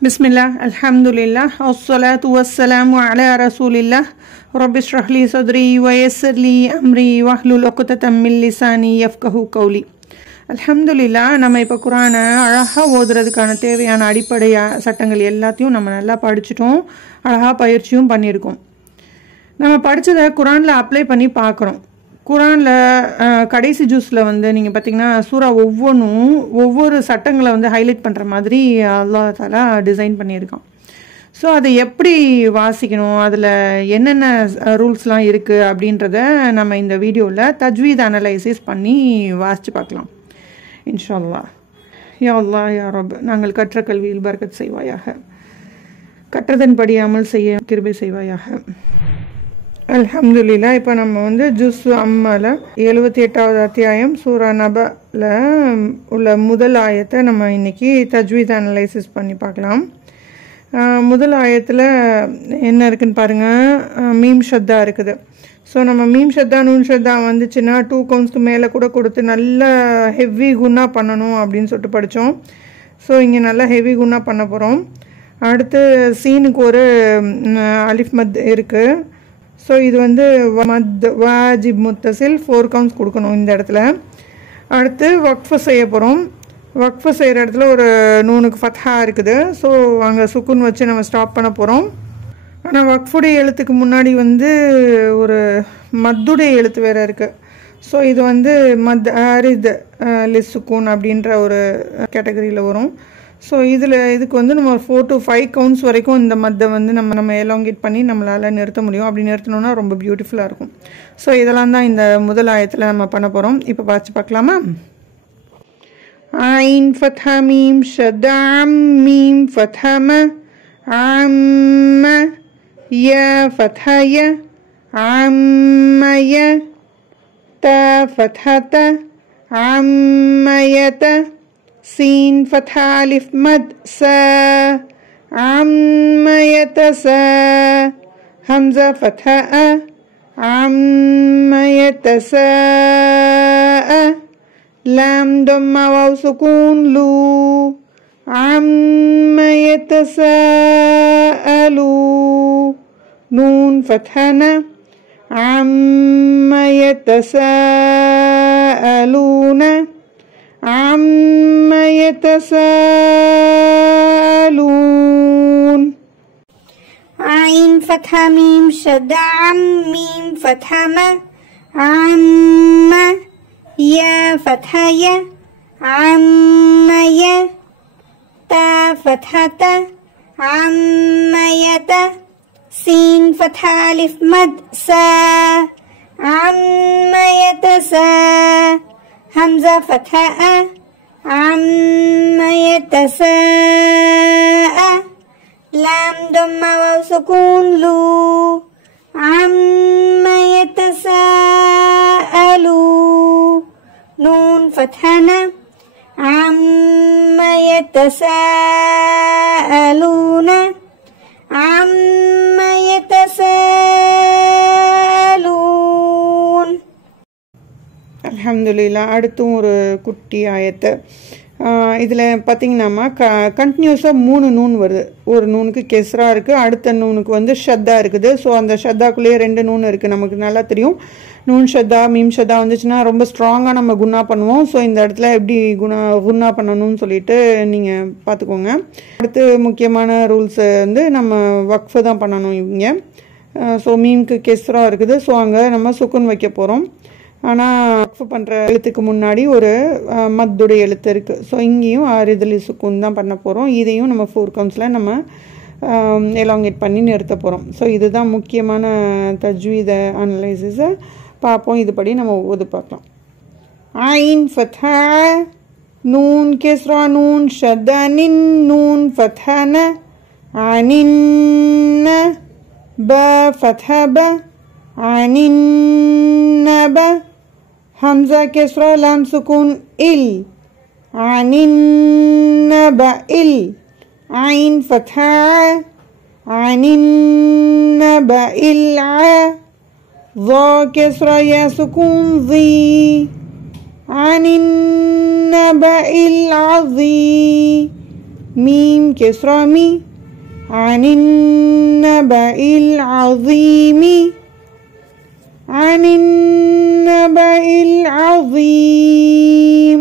Bismillah, alhamdulillah, wassalatu wassalamu ala rasulillah, rabbi shrah li sadri wa yassir li amri wahlul uqdatam min lisani yafqahu qawli. அல்ஹம்துலில்லா, நம்ம இப்போ குரானை அழகாக ஓதுறதுக்கான தேவையான அடிப்படை சட்டங்கள் எல்லாத்தையும் நம்ம நல்லா படிச்சுட்டோம், அழகாக பயிற்சியும் பண்ணியிருக்கோம். நம்ம படித்ததை குரானில் அப்ளை பண்ணி பார்க்குறோம். குரானில் கடைசி ஜூஸில் நீங்கள் பார்த்திங்கன்னா சூரா ஒவ்வொன்றும் ஒவ்வொரு சட்டங்களை ஹைலைட் பண்ணுற மாதிரி அல்லாஹ் தஆலா டிசைன் பண்ணியிருக்கான். ஸோ அதை எப்படி வாசிக்கணும், அதில் என்னென்ன ரூல்ஸ்லாம் இருக்குது அப்படின்றத நம்ம இந்த வீடியோவில் தஜ்வீத் அனலைசிஸ் பண்ணி வாசித்து பார்க்கலாம் இன்ஷா அல்லாஹ். யா அல்லாஹ் யா ரப், நாங்கள் கற்ற கல்வியில் பரக்கத் செய்வாயாக, கற்றதன்படி அமல் செய்ய கிருபை செய்வாயாக. அல்ஹம்துலில்லா. இப்போ நம்ம ஜுஸ் அம்மாவில் 78வது அத்தியாயம் சூரா நபல உள்ள முதல் ஆயத்தை நம்ம இன்றைக்கி தஜ்வீத் அனலைசிஸ் பண்ணி பார்க்கலாம். முதல் ஆயத்தில் என்ன இருக்குதுன்னு பாருங்கள். மீம் ஷத்தா இருக்குது. ஸோ நம்ம மீம் ஷத்தா நூன் ஷத்தா வந்துச்சுன்னா 2 கவுண்ட்ஸ்க்கு மேலே கூட கொடுத்து நல்ல ஹெவி குன்னா பண்ணணும் அப்படின்னு சொல்லிட்டு படித்தோம். ஸோ இங்கே நல்லா ஹெவி குன்னா பண்ண போகிறோம். அடுத்து சீனுக்கு ஒரு அலிஃப் மத் இருக்குது. ஸோ இது மத் வாஜிப் முத்தசில் 4 கவுண்ட்ஸ் கொடுக்கணும் இந்த இடத்துல. அடுத்து வக்ஃபு செய்ய போகிறோம். வக்ஃபு செய்கிற இடத்துல ஒரு நூனுக்கு ஃபத்ஹா இருக்குது. ஸோ அங்கே சுக்குன் வச்சு நம்ம ஸ்டாப் பண்ண போகிறோம். ஆனால் வக்ஃபுடைய எழுத்துக்கு முன்னாடி ஒரு மத்துடைய எழுத்து வேறு இருக்குது. ஸோ இது மத் ஆரித் லிஸ் சுக்கூன் அப்படின்ற ஒரு கேட்டகரியில் வரும். ஸோ இதுக்கு நம்ம 4 to 5 கவுண்ட்ஸ் வரைக்கும் இந்த மத்தை நம்ம எலாங்கேட் பண்ணி நம்மளால் நிறுத்த முடியும். அப்படி நிறுத்தணுன்னா ரொம்ப பியூட்டிஃபுல்லாக இருக்கும். ஸோ இதெல்லாம் தான் இந்த முதல் ஆயத்தில் நம்ம பண்ண போகிறோம். இப்போ பார்க்கலாமா? ஐன் ஃபத்ஹா மீம் ஷத்தா மீம் ஃபத்ஹா ம அம்ம ய ஃபத்ஹா ய அம்ம ய த ஃபத்ஹா த அம்ம ய த சீன் ஃபத்ஹா அலிஃப் மத் ச அம்ம ய த ச ஹம்ஸா ஃபத்ஹா அ அம்ம ய த ச அ lam dhamma waw sukun lu amma yatasaalu nun fathana amma yatasaaluna amma yatasaalun. ain fatha mim shadda mim fatha ma amma ya fatha ya amma ya ta fatha ta amma ya ta sin fatha alif mad sa amma ya ta sa hamza fatha a amma ya ta sa a lam dhamma waw sukun lu amma ya ta sa alu nun fathana amma yatasaaluna amma yatasaalun. அல்ஹம்துலில்லா. அடுத்தும் ஒரு குட்டி ஆயத்து. இதில் பார்த்திங்கன்னாமா கண்டினியூஸாக 3 noon வருது. ஒரு நூனுக்கு கெஸ்ரா இருக்குது, அடுத்த நூனுக்கு ஷத்தா இருக்குது. ஸோ அந்த ஷத்தாக்குள்ளேயே 2 நூன் இருக்குது. நமக்கு நல்லா தெரியும் நூன் ஷத்தா மீம் ஷத்தா வந்துச்சுன்னா ரொம்ப ஸ்ட்ராங்காக நம்ம குன்னா பண்ணுவோம். ஸோ இந்த இடத்துல எப்படி குன்னா பண்ணணும்னு சொல்லிட்டு நீங்கள் பார்த்துக்கோங்க. அடுத்து முக்கியமான ரூல்ஸு நம்ம வக்ஃபு தான் பண்ணணும் இங்கே. ஸோ மீம்க்கு கெஸ்ரா இருக்குது. ஸோ அங்கே நம்ம சுக்குன் வைக்க போகிறோம். ஆனால் வக்ஃபு பண்ணுற எழுத்துக்கு முன்னாடி ஒரு மத்துடைய எழுத்து இருக்குது. ஸோ இங்கேயும் ஆரிதலி சுக்குன் தான் பண்ண போகிறோம். இதையும் நம்ம 4 கவுண்ட்ஸில் நம்ம எலாங்கேட் பண்ணி நிறுத்த போகிறோம். ஸோ இதுதான் முக்கியமான தஜ்வீத அனலைசிஸை பார்ப்போம். இதுபடி நம்ம ஓது பார்க்கலாம். ஐன் ஃபத்ஹா நூன் கெஸ்ரா நூன் ஷத்தா நின் நூன் ஃபத்ஹா ந அனின் ப ஃபத்ஹா ப அனின் ப ஹம்ஸா கெஸ்ரா லாம் சுக்கூன் இல் அனின் ப இல் ஐன் ஃபத்ஹா அனின் ப இல் ظا كسرى يا سكون ذي عن النبأ العظيم ميم كسرة مي عن النبأ العظيم عن النبأ العظيم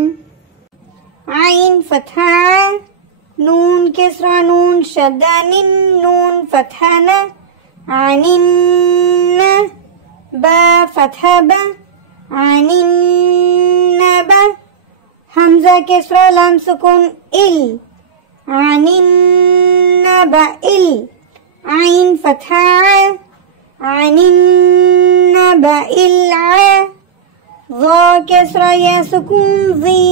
عين فتحة نون كسرة نون شدة نون فتحة ن عن با فتحة ب عن النبأ همزة كسرة لام سكون إل عن النبأ إل عين فتحة عن النبأ الع ظا كسرة يا سكون ذي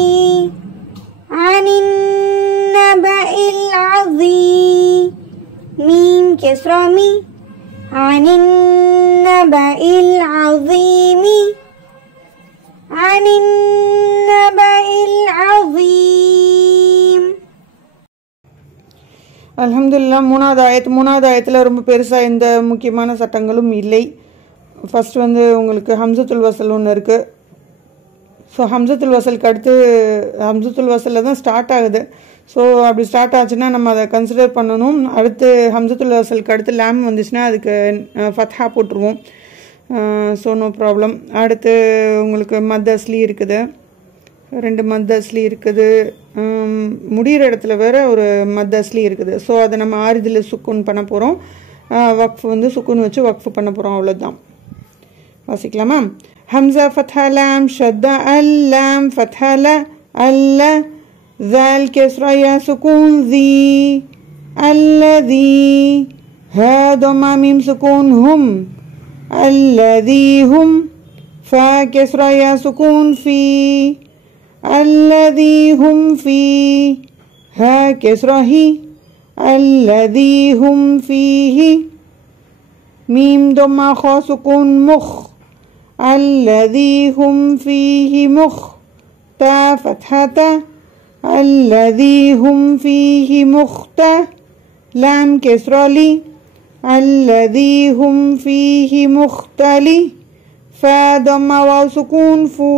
عن النبأ العظيم ميم كسرة مي عن النبأ العظيم عن النبأ العظيم. அல்ஹம்துலில்லாஹ். மூணாவது ஆயத்தில் ரொம்ப பெருசாக எந்த முக்கியமான சட்டங்களும் இல்லை. ஃபர்ஸ்ட் வந்து உங்களுக்கு ஹம்சத்துல் வசல் ஒன்று இருக்குது. ஸோ ஹம்சத்துல் வசலுக்கு அடுத்து ஹம்சத்துல் வசலில் தான் ஸ்டார்ட் ஆகுது. ஸோ அப்படி ஸ்டார்ட் ஆச்சுன்னா நம்ம அதை கன்சிடர் பண்ணணும். அடுத்து ஹம்சத்துல் வசலுக்கு அடுத்து லேம் வந்துச்சுன்னா அதுக்கு ஃபத்ஹா போட்டுருவோம். So no problem. அடுத்து உங்களுக்கு மத் அஸ்லி இருக்குது, 2 மத் அஸ்லி இருக்குது. முடிகிற இடத்துல வேறு ஒரு மத் அஸ்லி இருக்குது. ஸோ அதை நம்ம ஆரிதில் சுக்குன் பண்ண போகிறோம். வக்ஃப் வந்து சுக்குன் வச்சு வக்ஃப் பண்ண போகிறோம். அவ்வளோதான். வாசிக்கலாமா? ஹம்சா ஃபத்ஹா லாம் ஷத்தா அல்லாம் ஃபத்ஹா ல அல்ல ذال كسرة يا سكون ذي الذي ها ضمة ميم سكون هم الذي هم فا كسرة يا سكون في الذي هم في ها كسرة هي الذي هم فيه ميم ضمة خا سكون مخ الذي هم فيه مخ تا فتحة الذي هم فيه مخته لام كسرة لي الذي هم فيه مختلي فا ضمة واو سكون فو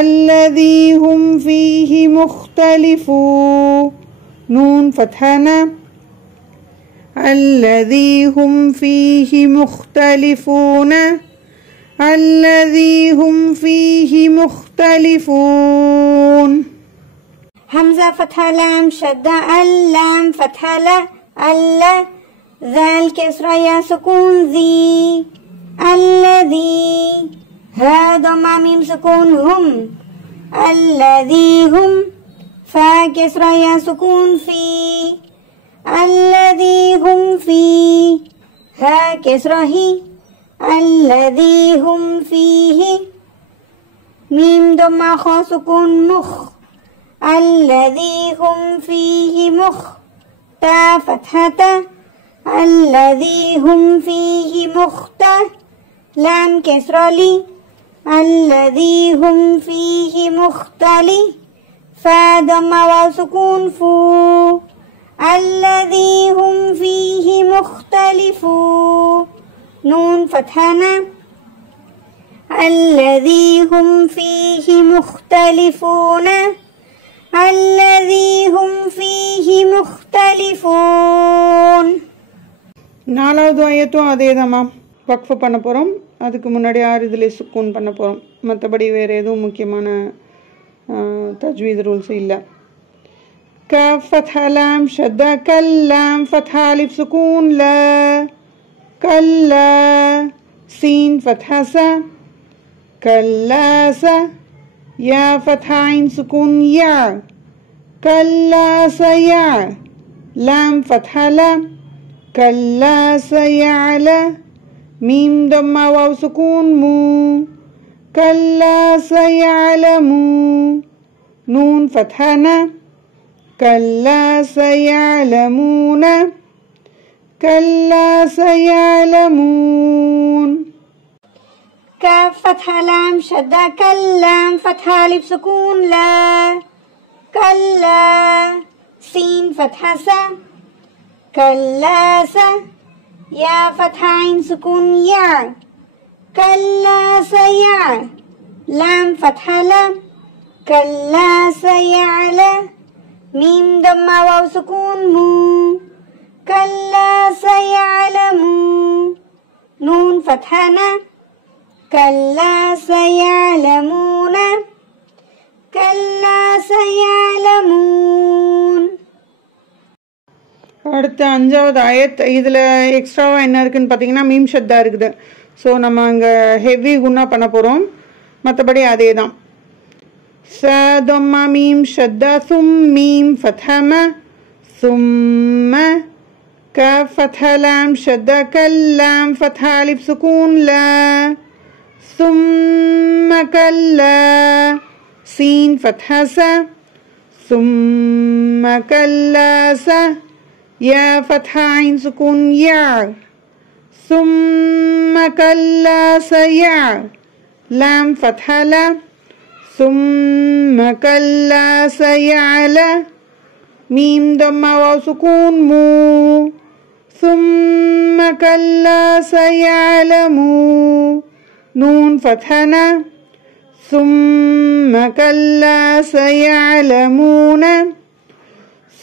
الذي هم فيه مختلفو نون فتحنا الذي هم فيه مختلفون الذي هم فيه مختلفون همزة فتحة لام شدة اللام فتحة لا ألا ذال كسرة يا سكون ذي الذي ها ضمة ميم سكون هم الذي هم فا كسرة يا سكون في الذي هم في ها كسرة هي الذي هم فيه ميم ضمة خا سكون مخ الذي هم فيه مخ تا فتحة الذي هم فيه مخته لام كسرة لي الذي هم فيه مختلي فا ضمة واو سكون فو الذي هم فيه مختلفو نون فتحنا الذي هم فيه مختلفون الذي هم فيه مختلفون. நாலாவது ஆயத்தும் அதே தான்மா, வக்ஃப் பண்ண போகிறோம். அதுக்கு முன்னாடி ஆரிதிலே சுக்கூன் பண்ண போகிறோம். மற்றபடி வேறு எதுவும் முக்கியமான தஜ்வீத் ரூல்ஸ் இல்லை. كاف فتحة لام شدة كلام فتحة ألف سكون لا كلا سين فتحة سا كلا سا يا فتحة عين سكون يا كلا سيا لام فتحة لا كلا سيعلى ميم ضمة واو سكون مو كلا سيعلمو نون فتحة نا كلا سيعلمون كلا سيعلمون. كاف فتحة لام شدة كلام فتحة ألف سكون لا كلا سين فتحة سا كلا سا يا فتحة عين سكون يا كلا سيع لام فتحة لام كلا سيعلى ميم ضمة واو سكون مو كلا سيعلمون نون فتحة ن كلا سيعلمون كلا سيعلمون. அடுத்த அஞ்சாவது ஆயத். இதில் எக்ஸ்ட்ராவாக என்ன இருக்குதுன்னு பார்த்தீங்கன்னா மீம் ஷத்தா இருக்குது. ஸோ நம்ம அங்கே ஹெவி குன்னா பண்ண போகிறோம். மற்றபடி அதே தான். ச தொம்மா மீம் ஷத்தா சும் மீம் ஃபத்ஹம சும்ம க ஃபத்ஹ லாம் ஷத்தா கல்லாம் ஃபத்ஹ அலிஃப் சுகூன் லா சும்ம கல்லா சீன் ஃபத்ஹ ச சும்ம கல்லா ச يا فتح عين سكون يا ثم كلا سيع لام فتح لا ثم كلا سيعلى ميم ضمة واو سكون مو ثم كلا سيعلمو نون فتحنا ثم كلا سيعلمون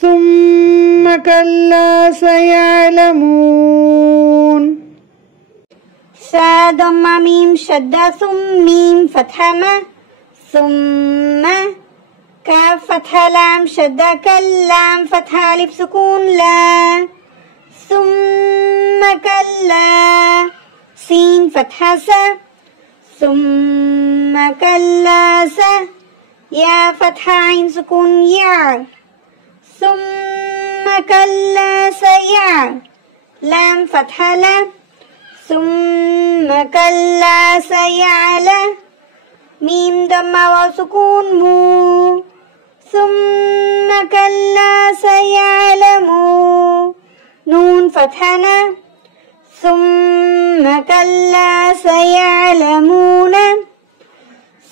ثم كلا سيعلمون. سا ضمة ميم شدة ثم ميم فتحة م ثم كاف فتحة لام شدة كاللام فتحة ألف سكون لا ثم كلا سين فتحة س ثم كلا س يا فتحة عين سكون يا ثم كلا سيع لام فتحة لا ثم كلا سيعلى ميم ضمة واو سكون مو ثم كلا سيعلمو نون فتحة ثم كلا سيعلمون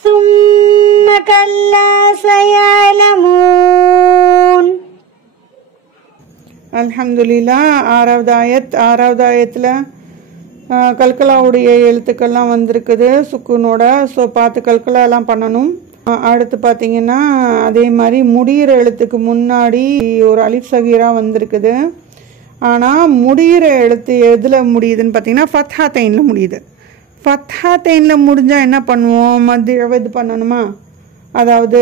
ثم كلا سيعلمون. அல்ஹம்துலில்லா. ஆறாவது ஆயத்தில் கல்கலாவுடைய எழுத்துக்கள்லாம் வந்திருக்குது சுக்குனோட. ஸோ பார்த்து கல்கலாலாம் பண்ணணும். அடுத்து பார்த்தீங்கன்னா அதே மாதிரி முடிகிற எழுத்துக்கு முன்னாடி ஒரு அலிஃப் சகீரா வந்திருக்குது. ஆனால் முடிகிற எழுத்து எதில் முடியுதுன்னு பார்த்தீங்கன்னா ஃபத்ஹாத்தைனில் முடியுது. ஃபத்ஹாத்தைனில் முடிஞ்சால் என்ன பண்ணுவோம்? இது பண்ணணுமா? அதாவது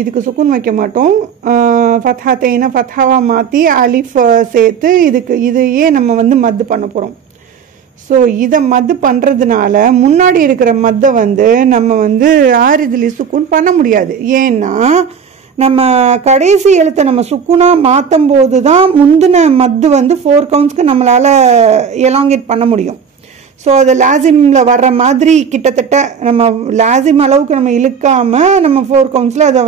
இதுக்கு சுக்குன் வைக்க மாட்டோம். ஃபத்ஹாத்தைனை ஃபத்ஹாவாக மாற்றி அலிஃப் சேர்த்து இதையே நம்ம மத்து பண்ண போகிறோம். ஸோ இதை மத்து பண்ணுறதுனால முன்னாடி இருக்கிற மத்தை நம்ம ஆரிதிலி சுக்குன் பண்ண முடியாது. ஏன்னா நம்ம கடைசி எழுத்தை நம்ம சுக்குனாக மாற்றும் போது தான் முந்தின மத்து 4 கவுண்ட்ஸ்க்கு நம்மளால் எலாங்கேட் பண்ண முடியும். ஸோ அது லாசிமில் வர்ற மாதிரி கிட்டத்தட்ட நம்ம லாசிம் அளவுக்கு நம்ம இழுக்காமல் நம்ம 4 கவுண்ட்ஸில் அதை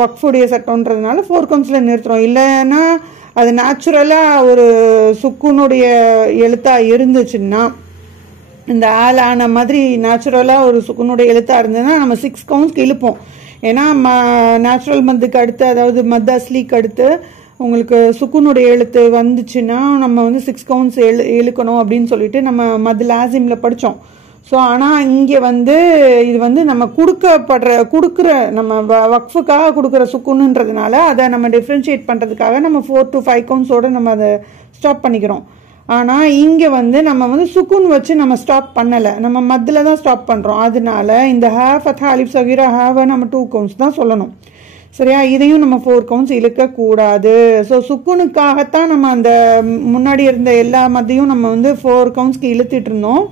வக்ஃபுடைய சட்டம்ன்றதுனால 4 கவுண்ட்ஸில் நிறுத்துகிறோம். இல்லைன்னா அது நேச்சுரலாக ஒரு சுக்குனுடைய எழுத்தாக இருந்துச்சுன்னா, இந்த ஆளான மாதிரி நேச்சுரலாக ஒரு சுக்குனுடைய எழுத்தாக இருந்ததுன்னா நம்ம 6 கவுண்ட்ஸ்க்கு இழுப்போம். ஏன்னா நேச்சுரல் மத்துக்கு அடுத்து, அதாவது மத் அஸ்லிக்கு அடுத்து உங்களுக்கு சுக்குனுடைய எழுத்து வந்துச்சுன்னா நம்ம 6 கவுண்ட்ஸ் இழுக்கணும் அப்படின்னு சொல்லிட்டு நம்ம மத் லாசிமில் படித்தோம். ஸோ ஆனால் இங்கே இது நம்ம கொடுக்குற நம்ம வக்ஃபுக்காக கொடுக்குற சுக்குன்னுன்றதுனால அதை நம்ம டிஃப்ரென்ஷியேட் பண்ணுறதுக்காக நம்ம 4 to 5 கவுண்ட்ஸோடு நம்ம அதை ஸ்டாப் பண்ணிக்கிறோம். ஆனால் இங்கே நம்ம சுக்குன் வச்சு நம்ம ஸ்டாப் பண்ணலை, நம்ம மத்தில் தான் ஸ்டாப் பண்ணுறோம். அதனால இந்த ஃபத்ஹா அலிஃப் சகீரா ஹாவை நம்ம 2 கவுண்ட்ஸ் தான் சொல்லணும். சரியா? இதையும் நம்ம 4 கவுண்ட்ஸ் இழுக்கக்கூடாது. ஸோ சுக்குனுக்காகத்தான் நம்ம அந்த முன்னாடி இருந்த எல்லா மத்தையும் நம்ம 4 கவுண்ட்ஸ்க்கு இழுத்துட்டு இருந்தோம்.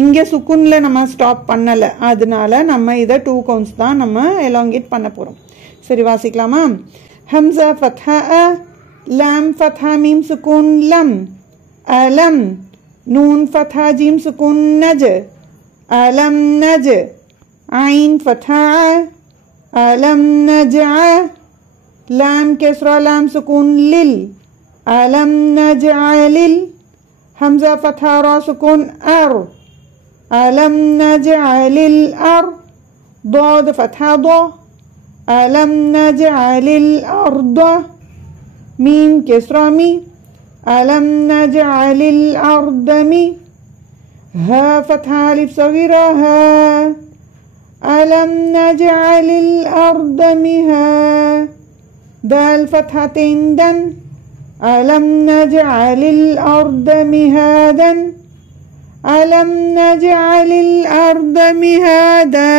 இங்கே சுக்குனில் நம்ம ஸ்டாப் பண்ணலை. அதனால நம்ம இதை 2 கவுண்ட்ஸ் தான் நம்ம எலாங்கேட் பண்ண போகிறோம். சரி, வாசிக்கலாமா? ஹம்சா ஃபத்ஹா அ, லாம் ஃபத்ஹா மீம் சுக்கூன் லம், அலம், நூன் ஃபத்ஹா ஜீம் சுக்கூன் நஜ், அலம் நஜ், ஐன் ஃபத்ஹா அலம் நஜ்அ, லாம் கஸ்ரா லாம் சுக்கூன் லில், அலம் நஜ்அலில், ஹம்சா ஃபத்ஹா ரா சுக்கூன் அர், ألم نجعل الأرض، ضاد فتحة ضا، ألم نجعل الأرض، ميم كسرة مي، ألم نجعل الأرض مي، ها فتحة ألف صغيرة ها، ألم نجعل الأرض مها، دال فتحتين دن ألم نجعل الأرض مهادا ألم نجعل الأرض مهادا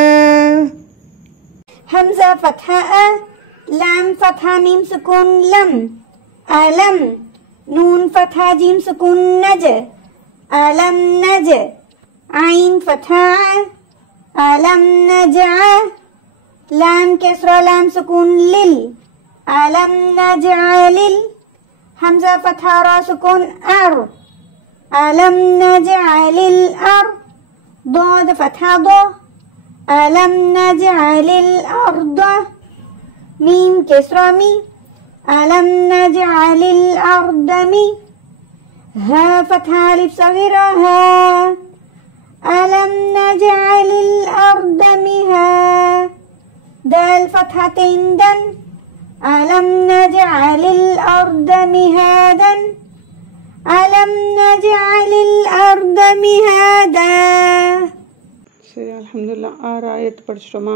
همزة فتحة أ لام فتحة ميم سكون لم ألم نون فتحة جيم سكون نج ألم نج عين فتحة ألم نجع لام كسرة لام سكون لل ألم نجعل همزة فتحة را سكون أر ألم نجعل الأرض ضاد فتحة ض ألم نجعل الأرض ميم كسرة مي ألم نجعل الأرض مي ها فتحة ألف صغيرة ها ألم نجعل الأرض مها دال فتحتين دن ألم نجعل الأرض مهادا ألم نجعل الأرض مهادا சரி அல்ஹம்துலில்லாஹ் 6 ஆயத்து படிச்சிட்டோமா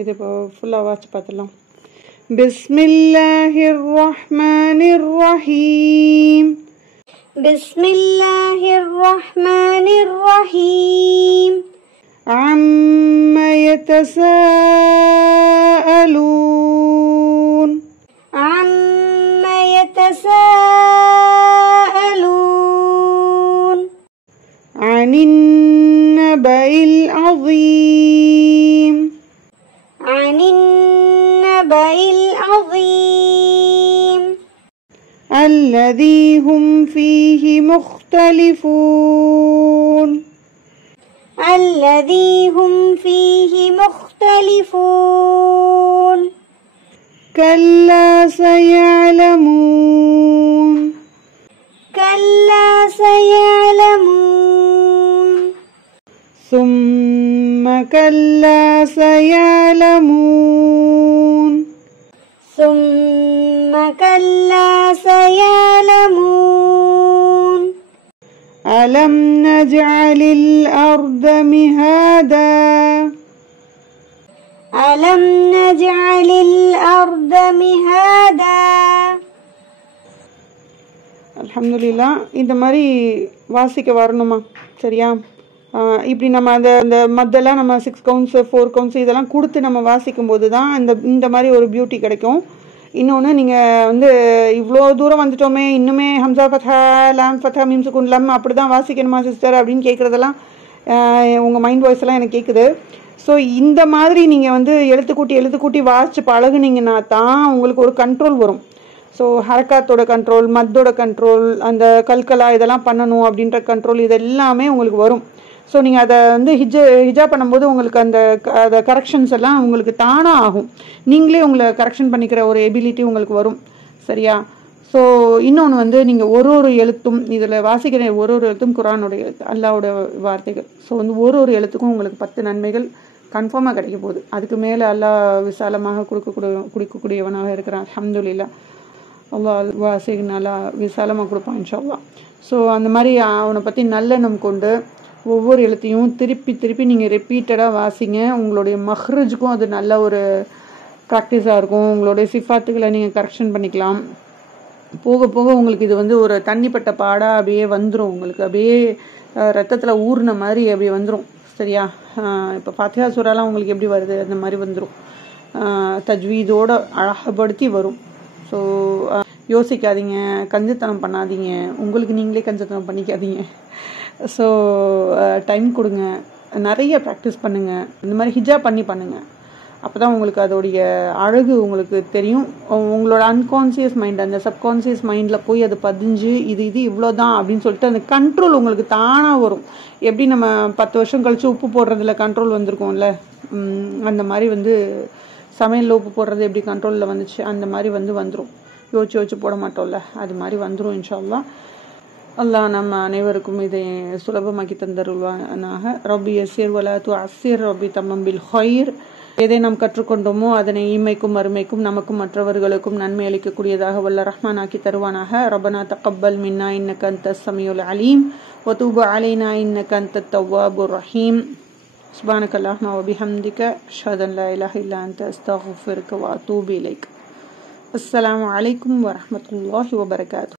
இது இப்போ ஃபுல்லாக வாட்ச் பார்த்துடலாம் பிஸ்மில்லாஹிர் ரஹ்மானிர் ரஹீம் بسم الله الرحمن الرحيم عما يتساءلون عما يتساءلون عن النبأ العظيم عن النبأ العظيم الذي هم فيه مختلفون الذي هم فيه مختلفون كلا سيعلمون كلا سيعلمون ثم كلا سيعلمون ثم كلا سيعلمون ألم نجعل الأرض مهادا ألم نجعل الأرض مهادا அல்ஹம்துலில்லாஹ் இந்த மாதிரி வாசிக்க வரணுமா சரியா இப்படி நம்ம அந்த மத்தெல்லாம் நம்ம 6 கவுண்ட்ஸ் 4 கவுண்ட்ஸ் இதெல்லாம் கொடுத்து நம்ம வாசிக்கும் போது தான் இந்த மாதிரி ஒரு பியூட்டி கிடைக்கும். இன்னொன்று நீங்கள் வந்து இவ்வளோ தூரம் வந்துட்டோமே இன்னுமே ஹம்சா ஃபத்ஹா லாம் ஃபத்ஹா மீம் சுக்குன் லம் அப்படி தான் வாசிக்கணுமா சிஸ்டர் அப்படின்னு கேட்குறதெல்லாம் உங்கள் மைண்ட் வாய்ஸ் எல்லாம் எனக்கு கேட்குது. ஸோ இந்த மாதிரி நீங்கள் வந்து எழுத்து கூட்டி வாசித்து பழகுனீங்கன்னா தான் உங்களுக்கு ஒரு கண்ட்ரோல் வரும். ஸோ ஹரக்காத்தோட கண்ட்ரோல், மத்தோட கண்ட்ரோல், அந்த கல்கலா இதெல்லாம் பண்ணணும் அப்படின்ற கண்ட்ரோல் இது எல்லாமே உங்களுக்கு வரும். ஸோ நீங்கள் அதை வந்து ஹிஜா பண்ணும்போது உங்களுக்கு அந்த கரெக்ஷன்ஸ் எல்லாம் உங்களுக்கு தானாக ஆகும். நீங்களே உங்களை கரெக்ஷன் பண்ணிக்கிற ஒரு எபிலிட்டி உங்களுக்கு வரும். சரியா? ஸோ இன்னொன்று வந்து நீங்கள் ஒரு எழுத்தும் இதில் வாசிக்கிற ஒரு எழுத்தும் குரானோட எழுத்து, அல்லாவோட வார்த்தைகள். ஸோ வந்து ஒரு எழுத்துக்கும் உங்களுக்கு 10 நன்மைகள் கன்ஃபார்மாக கிடைக்க போகுது. அதுக்கு மேலே அல்லாஹ் விசாலமாக கொடுக்கக்கூடியவனாக இருக்கிறான். அல்ஹம்துலில்லாஹ். அல்லாஹ் வாசிக்கு நல்லா விசாலமாக கொடுப்பான் இன்ஷா அல்லாஹ். ஸோ அந்த மாதிரி அவனை பற்றி நல்லெண்ணம் கொண்டு ஒவ்வொரு எழுத்தையும் திருப்பி நீங்கள் ரிப்பீட்டடாக வாசிங்க. உங்களுடைய மஹ்ரஜுக்கும் அது நல்ல ஒரு ப்ராக்டிஸாக இருக்கும். உங்களுடைய சிஃபாத்துக்களை நீங்கள் கரெக்ஷன் பண்ணிக்கலாம். போக போக உங்களுக்கு இது வந்து ஒரு தண்ணிப்பட்ட பாடாக அப்படியே வந்துடும். உங்களுக்கு அப்படியே ரத்தத்தில் ஊறின மாதிரி அப்படியே வந்துடும். சரியா? இப்போ ஃபாத்திஹா சூராலாம் உங்களுக்கு எப்படி வருது அந்த மாதிரி வந்துடும். தஜ்வீதோட அழகப்படுத்தி வரும். ஸோ யோசிக்காதீங்க, கஞ்சத்தனம் பண்ணாதீங்க, உங்களுக்கு நீங்களே கஞ்சத்தனம் பண்ணிக்காதீங்க. ஸோ டைம் கொடுங்க, நிறைய ப்ராக்டிஸ் பண்ணுங்கள். இந்த மாதிரி ஹிஜா பண்ணுங்கள். அப்போ தான் உங்களுக்கு அதோடைய அழகு உங்களுக்கு தெரியும். உங்களோட அன்கான்சியஸ் மைண்ட், அந்த சப்கான்சியஸ் மைண்டில் போய் அது பதிஞ்சு இது இவ்வளோதான் அப்படின்னு சொல்லிட்டு அந்த கண்ட்ரோல் உங்களுக்கு தானாக வரும். எப்படி நம்ம 10 வருஷம் கழித்து உப்பு போடுறதுல கண்ட்ரோல் வந்திருக்கோம்ல, அந்த மாதிரி வந்து சமையலில் உப்பு போடுறது எப்படி கண்ட்ரோலில் வந்துச்சு அந்த மாதிரி வந்துடும். யோசிச்சு போட மாட்டோம்ல, அது மாதிரி வந்துடும் இன்ஷா அல்லாஹ். அல்லாஹ் நம்ம அனைவருக்கும் இதை சுலபமாக்கி தந்தருள்வானாக. ரப்பி யஸ்ஸிர் வலா துஅஸ்ஸிர் ரப்பி தம்மம் பில் ஹைர். எதை நாம் கற்றுக்கொண்டோமோ அதனை இம்மைக்கும் மறுமைக்கும் நமக்கும் மற்றவர்களுக்கும் நன்மை அளிக்கக்கூடியதாக வல்ல ரஹ்மான் ஆக்கி தருவானாக. ரப்பனா தக்கப்பல் மின்னா இன்னக அன்தஸ் ஸமீஉல் அலீம் வ தூப் அலைனா இன்னக அன்தத் தவ்வாபுர் ரஹீம். சுப்ஹானக அல்லாஹும்ம வ பிஹம்திக அஷ்ஹது அன் லா இலாஹா இல்லா அன்த அஸ்தக்ஃபிருக வ அத்தூபு இலைக். அஸ்ஸலாமு அலைக்கும் வரஹ்மத்துல்லாஹி வபரகாத்துஹு.